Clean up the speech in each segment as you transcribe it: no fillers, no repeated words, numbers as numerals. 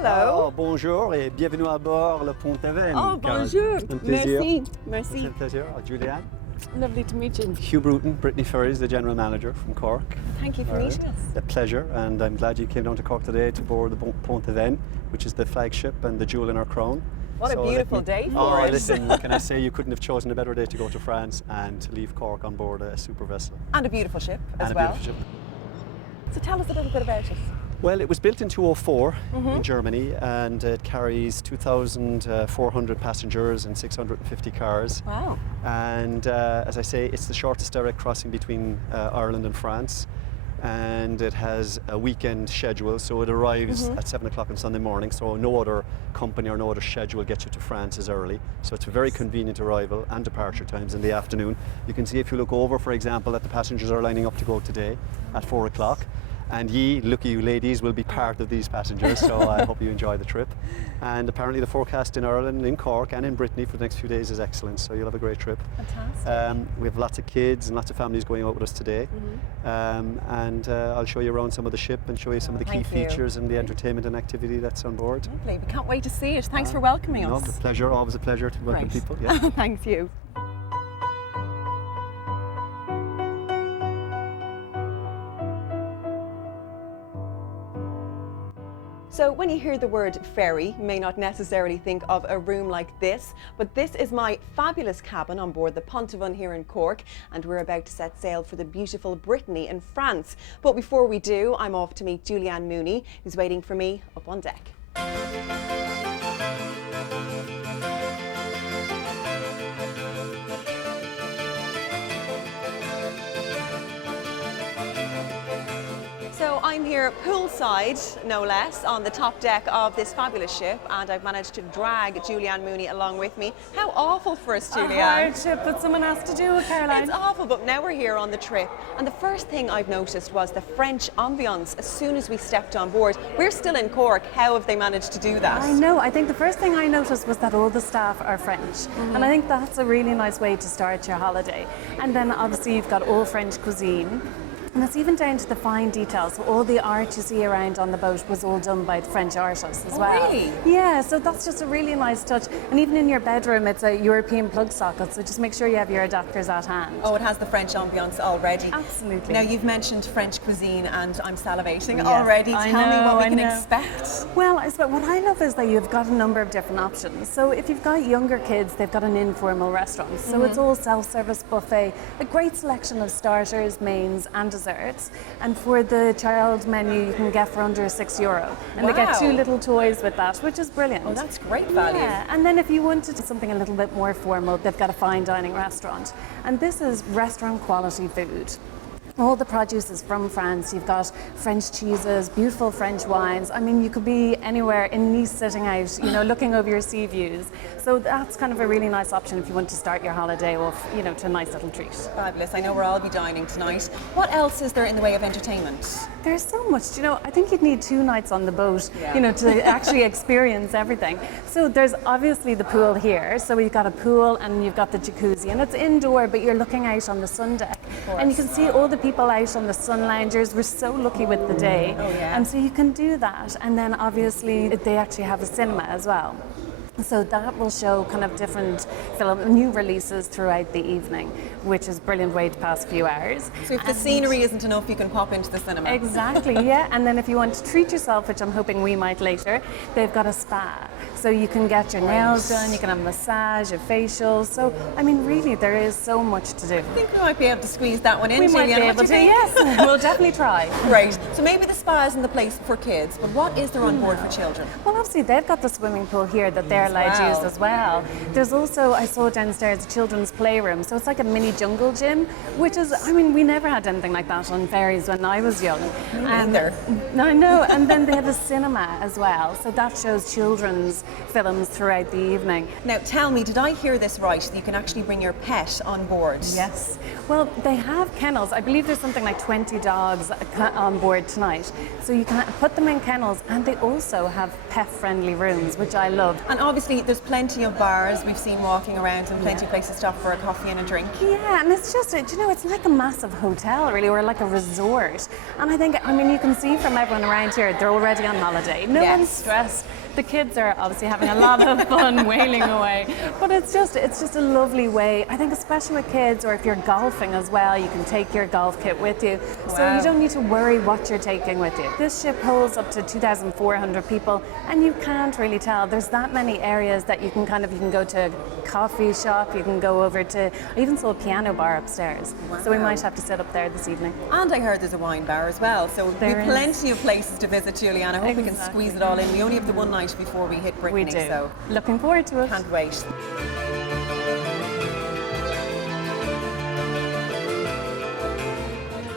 Hello. Oh, bonjour et bienvenue à bord le Pont-Aven. Oh, bonjour. Un plaisir. Merci. C'est Merci. un plaisir. Julianne. Lovely to meet you. Hugh Bruton, Brittany Ferries, the General Manager from Cork. Thank you for meeting us. A pleasure, and I'm glad you came down to Cork today to board the Pont-Aven, which is the flagship and the jewel in our crown. What a beautiful day for Oh, us. listen, what can I say? You couldn't have chosen a better day to go to France and to leave Cork on board a super vessel. And a beautiful ship as And well. a beautiful ship. So tell us a little bit about it. Well, it was built in 2004 in Germany, and it carries 2,400 passengers and 650 cars. Wow. And as I say, it's the shortest direct crossing between Ireland and France. And it has a weekend schedule, so it arrives at 7 o'clock on Sunday morning, so no other company or no other schedule gets you to France as early. So it's a very convenient arrival and departure times in the afternoon. You can see if you look over, for example, that the passengers are lining up to go today at 4 o'clock. And ye, lucky you ladies, will be part of these passengers, so I hope you enjoy the trip. And apparently the forecast in Ireland, in Cork and in Brittany for the next few days is excellent, so you'll have a great trip. Fantastic. We have lots of kids and lots of families going out with us today. I'll show you around some of the ship and show you some of the key Thank you. features and the entertainment and activity that's on board. Lovely. We can't wait to see it. Thanks for welcoming No, us. a pleasure, always a pleasure to welcome Great. people. Yeah. Thanks you. So when you hear the word ferry, you may not necessarily think of a room like this, but this is my fabulous cabin on board the Pont-Aven here in Cork, and we're about to set sail for the beautiful Brittany in France. But before we do, I'm off to meet Julianne Mooney, who's waiting for me up on deck. So I'm here poolside, no less, on the top deck of this fabulous ship, and I've managed to drag Julianne Mooney along with me. How awful for us, Julianne. A hardship, but someone has to do it, Caroline. It's awful, but now we're here on the trip, and the first thing I've noticed was the French ambience as soon as we stepped on board. We're still in Cork. How have they managed to do that? I know. I think the first thing I noticed was that all the staff are French, and I think that's a really nice way to start your holiday. And then obviously you've got all French cuisine. And it's even down to the fine details. So all the art you see around on the boat was all done by the French artists as well. Really? Yeah, so that's just a really nice touch. And even in your bedroom, it's a European plug socket, so just make sure you have your adapters at hand. Oh, it has the French ambience already. Absolutely. Now, you've mentioned French cuisine, and I'm salivating Yes, already. I Tell me know, what we I can know. expect. Well, I suppose what I love is that you've got a number of different options. So if you've got younger kids, they've got an informal restaurant. So it's all self-service buffet, a great selection of starters, mains and desserts. And for the child menu, you can get for under €6. And they get Wow. 2 little toys with that, which is brilliant. Oh, that's great value. Yeah, and then if you wanted something a little bit more formal, they've got a fine dining restaurant. And this is restaurant quality food. All the produce is from France. You've got French cheeses, beautiful French wines. I mean, you could be anywhere in Nice sitting out, looking over your sea views. So that's kind of a really nice option if you want to start your holiday off, to a nice little treat. Fabulous. I know we'll all be dining tonight. What else is there in the way of entertainment? There's so much. I think you'd need 2 nights on the boat, Yeah. to actually experience everything. So there's obviously the pool here. So we've got a pool and you've got the jacuzzi, and it's indoor, but you're looking out on the sun deck, and you can see all the people out on the sun loungers. We're so lucky with the day. Oh, yeah. And so you can do that. And then obviously they actually have a cinema as well. So that will show kind of different new releases throughout the evening, which is a brilliant way to pass a few hours. So if the scenery isn't enough, you can pop into the cinema. Exactly, yeah. And then if you want to treat yourself, which I'm hoping we might later, they've got a spa. So you can get your nails done, you can have a massage, a facial. So, I mean, really, there is so much to do. I think we might be able to squeeze that one in, We might be Julianne. What able do to, you think? yes. We'll definitely try. Great. So maybe the spa isn't the place for kids, but what is there on board for children? Well, obviously, they've got the swimming pool here that they're allowed to use as well. There's also, I saw downstairs, a children's playroom. So it's like a mini jungle gym, which is, I mean, we never had anything like that on ferries when I was young. Neither. I know. And then they have a cinema as well. So that shows children's films throughout the evening. Now, tell me, did I hear this right, that you can actually bring your pet on board? Yes. Well, they have kennels. I believe there's something like 20 dogs on board tonight. So you can put them in kennels, and they also have pet-friendly rooms, which I love. And obviously obviously there's plenty of bars we've seen walking around and plenty of places to stop for a coffee and a drink. Yeah, and it's just, you know, it's like a massive hotel really, or like a resort. And I mean, you can see from everyone around here, they're already on holiday. No one's stressed. The kids are obviously having a lot of fun wailing away, but it's just a lovely way. I think especially with kids, or if you're golfing as well, you can take your golf kit with you. Wow. So you don't need to worry what you're taking with you. This ship holds up to 2,400 people, and you can't really tell. There's that many areas that you can go to a coffee shop, you can go over to, I even saw a piano bar upstairs. Wow. So we might have to sit up there this evening. And I heard there's a wine bar as well, so we've plenty of places to visit, Julianne. I hope we can squeeze it all in. We only have the one night before we hit Brittany, We do. so Looking forward to it. can't wait.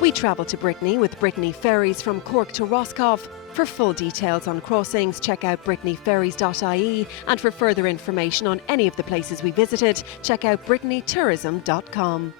We travel to Brittany with Brittany Ferries from Cork to Roscoff. For full details on crossings, check out brittanyferries.ie, and for further information on any of the places we visited, check out brittanytourism.com.